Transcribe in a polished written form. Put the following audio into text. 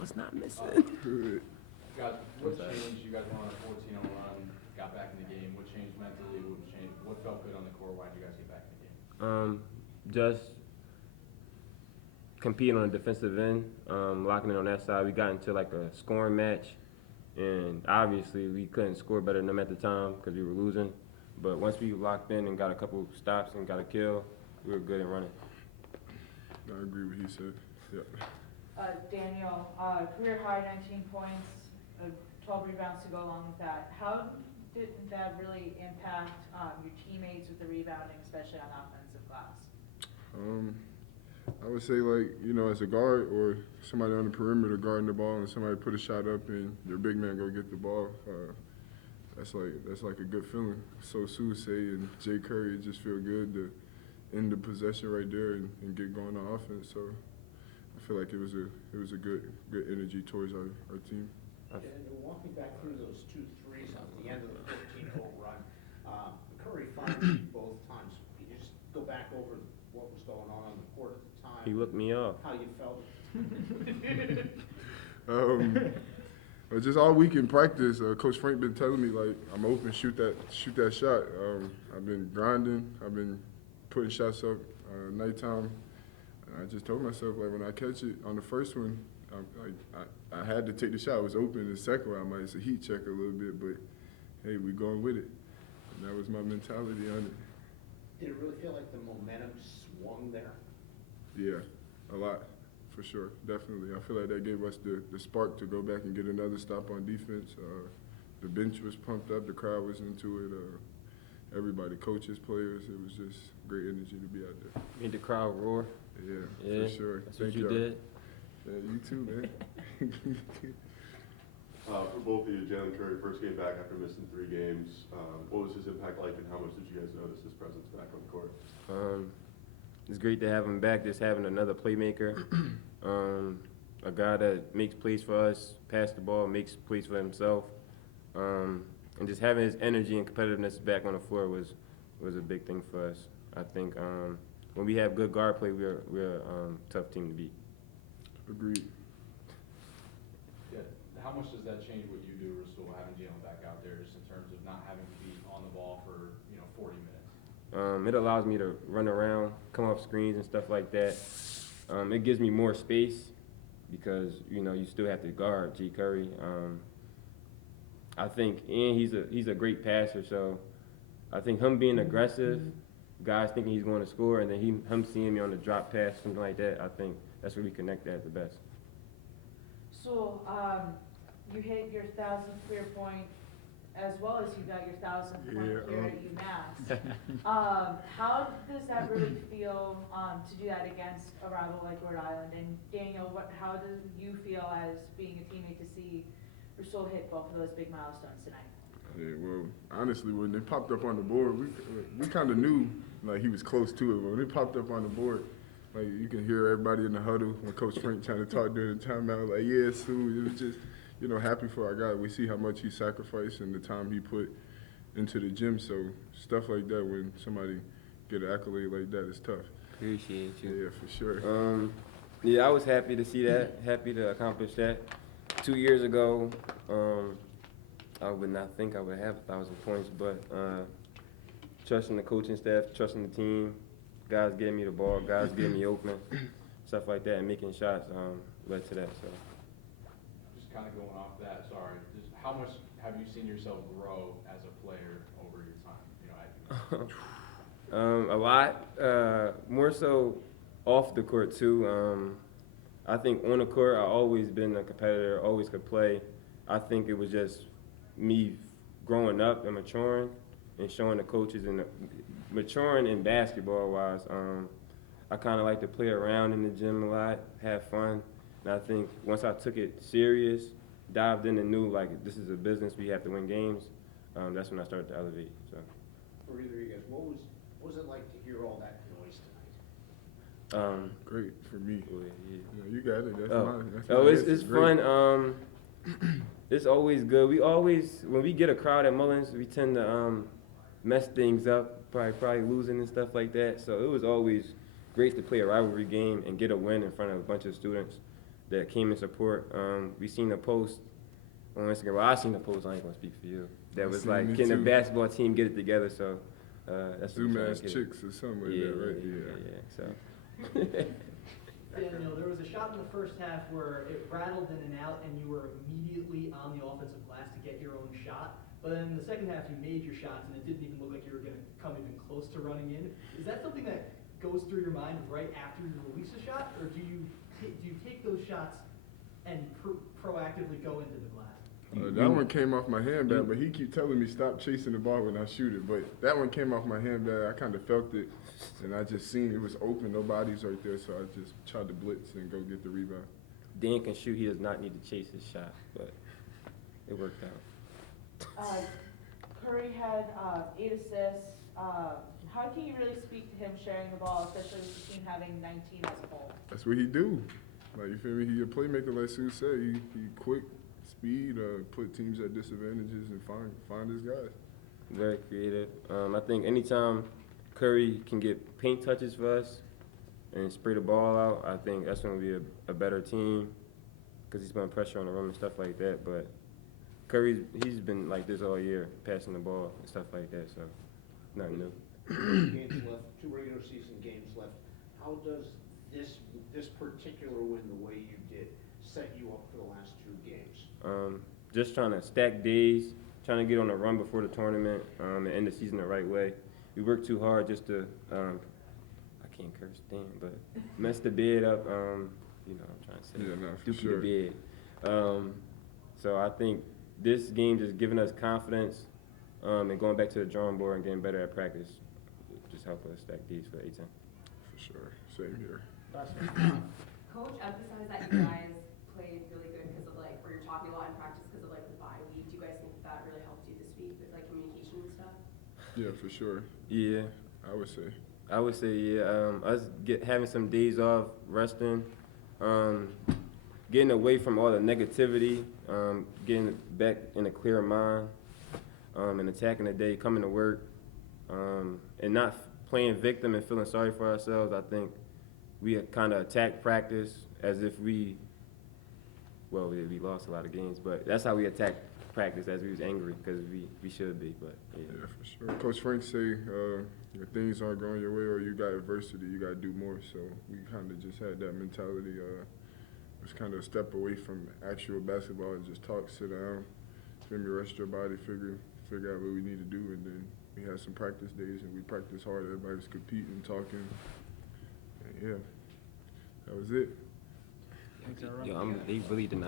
was not missing. What changed? You guys went on a 14-0 run, got back in the game. What changed mentally? What changed? What felt good on the court? Why did you guys get back in the game? Just competing on the defensive end, locking it on that side. We got into like a scoring match, and obviously we couldn't score better than them at the time because we were losing. But once we locked in and got a couple stops and got a kill, we were good at running. I agree with what he said. Yep. Daniel, career high 19 points, 12 rebounds to go along with that. How did that really impact your teammates with the rebounding, especially on the offensive glass? I would say, like, you know, as a guard or somebody on the perimeter guarding the ball and somebody put a shot up and your big man go get the ball, that's like a good feeling. So Susie and Jay Curry, it just feel good to end the possession right there and get going on offense. So I feel like it was a good energy towards our team. And walking back through those 2 threes at the end of the 14-0 run, Curry fired both times. Can you just go back over what was going on the court at the time? He looked me off. How you felt? But just all week in practice, Coach Frank been telling me, like, I'm open, shoot that shot. I've been grinding. I've been putting shots up nighttime. And I just told myself, like, when I catch it on the first one, I had to take the shot. It was open. The second one, I might say heat check a little bit, but hey, we going with it. And that was my mentality on it. Did it really feel like the momentum swung there? Yeah, a lot, for sure, definitely. I feel like that gave us the spark to go back and get another stop on defense. The bench was pumped up. The crowd was into it. Everybody, coaches, players, it was just great energy to be out there. Made the crowd roar. Yeah, for sure. That's Thank what you y'all. did. Yeah, you too, man. For both of you, Jalen Curry first came back after missing 3 games. What was his impact like, and how much did you guys notice his presence back on the court? It's great to have him back, just having another playmaker, a guy that makes plays for us, pass the ball, makes plays for himself, and just having his energy and competitiveness back on the floor was a big thing for us. I think when we have good guard play, we're a tough team to beat. Agreed. Yeah. How much does that change what you do, Rasul, having Jalen back out there, just in terms of not having to be on the ball for 40 minutes? It allows me to run around, come off screens and stuff like that. It gives me more space because you still have to guard G. Curry. I think, and he's a great passer, so I think him being aggressive, guys thinking he's going to score, and then him seeing me on the drop pass, something like that. I think that's where we connect at the best. So you hit your 1,000th career point, as well as you got your 1,000th point here at UMass. How does that really feel to do that against a rival like Rhode Island? And Daniel, how do you feel as being a teammate to see Rasul hit both of those big milestones tonight? Yeah, well, honestly, when they popped up on the board, we kind of knew like he was close to it. But when they popped up on the board, like you can hear everybody in the huddle when Coach Frank trying to talk during the timeout, like, yeah, Sue. It was just, happy for our guy. We see how much he sacrificed and the time he put into the gym. So stuff like that, when somebody get an accolade like that, is tough. Appreciate you. Yeah, for sure. Yeah, I was happy to see that, happy to accomplish that. 2 years ago, I would not think I would have 1,000 points, but trusting the coaching staff, trusting the team, guys getting me the ball, guys getting me open, stuff like that, and making shots led to that. So. Just kind of going off that, sorry. Just how much have you seen yourself grow as a player over your time? A lot, more so off the court too. I think on the court, I've always been a competitor, always could play. I think it was just me growing up and maturing and showing the coaches and maturing in basketball-wise. I kind of like to play around in the gym a lot, have fun. And I think once I took it serious, dived in and knew, like, this is a business, we have to win games, that's when I started to elevate. So. For either of you guys, what was it like to hear all that noise tonight? Great for me. Yeah. You got it. That's it's fun. It's always good. We always, when we get a crowd at Mullins, we tend to mess things up, probably losing and stuff like that. So it was always great to play a rivalry game and get a win in front of a bunch of students. that came in support. We seen a post on Instagram. Well, I seen a post. I ain't gonna speak for you. That was seen like, me can the too. basketball team get it together? So that's what we're trying UMass to get. chicks or something like Yeah, that, right? yeah. So. Daniel, there was a shot in the first half where it rattled in and out, and you were immediately on the offensive glass to get your own shot. But then in the second half, you made your shots, and it didn't even look like you were going to come even close to running in. Is that something that goes through your mind right after you release a shot, or do you take those shots and proactively go into the glass? That one came off my handbag, but he keep telling me stop chasing the ball when I shoot it. But that one came off my handbag. I kind of felt it, and I just seen it was open. Nobody's right there, so I just tried to blitz and go get the rebound. Dan can shoot. He does not need to chase his shot, but it worked out. Curry had 8 assists. How can you really speak to him sharing the ball, especially with the team having 19 as a whole? That's what he do. Like, you feel me? He a playmaker, like Sue said. He quick, speed, put teams at disadvantages and find his guys. Very creative. I think anytime Curry can get paint touches for us and spray the ball out, I think that's going to be a better team because he's putting pressure on the rim and stuff like that. But he's been like this all year, passing the ball and stuff like that, so nothing new. Games left, 2 regular season games left. How does this particular win, the way you did, set you up for the last 2 games? Just trying to stack days, trying to get on a run before the tournament and end the season the right way. We worked too hard just to, I can't curse, damn, but mess the bed up. I'm trying to say, Yeah, no, for dookie sure. the bed. So I think this game just giving us confidence and going back to the drawing board and getting better at practice just help us stack days for the A-10. For sure. Same here. Coach emphasized that you guys played really good because of or you're talking a lot in practice because of the bye week. Do you guys think that really helped you this week with communication and stuff? Yeah, for sure. Yeah. I would say. Yeah. Us having some days off, resting, getting away from all the negativity, getting back in a clear mind, and attacking the day, coming to work, and not playing victim and feeling sorry for ourselves. I think we kind of attacked practice as if we lost a lot of games, but that's how we attacked practice, as we was angry because we should be, but yeah. Yeah, for sure. Coach Frank say if things aren't going your way or you got adversity, you got to do more. So we kind of just had that mentality. It was kind of a step away from actual basketball and just talk, sit down, maybe rest your body, figure out what we need to do, and then we had some practice days and we practiced hard. Everybody was competing, talking, and yeah, that was it. Yo, they really did not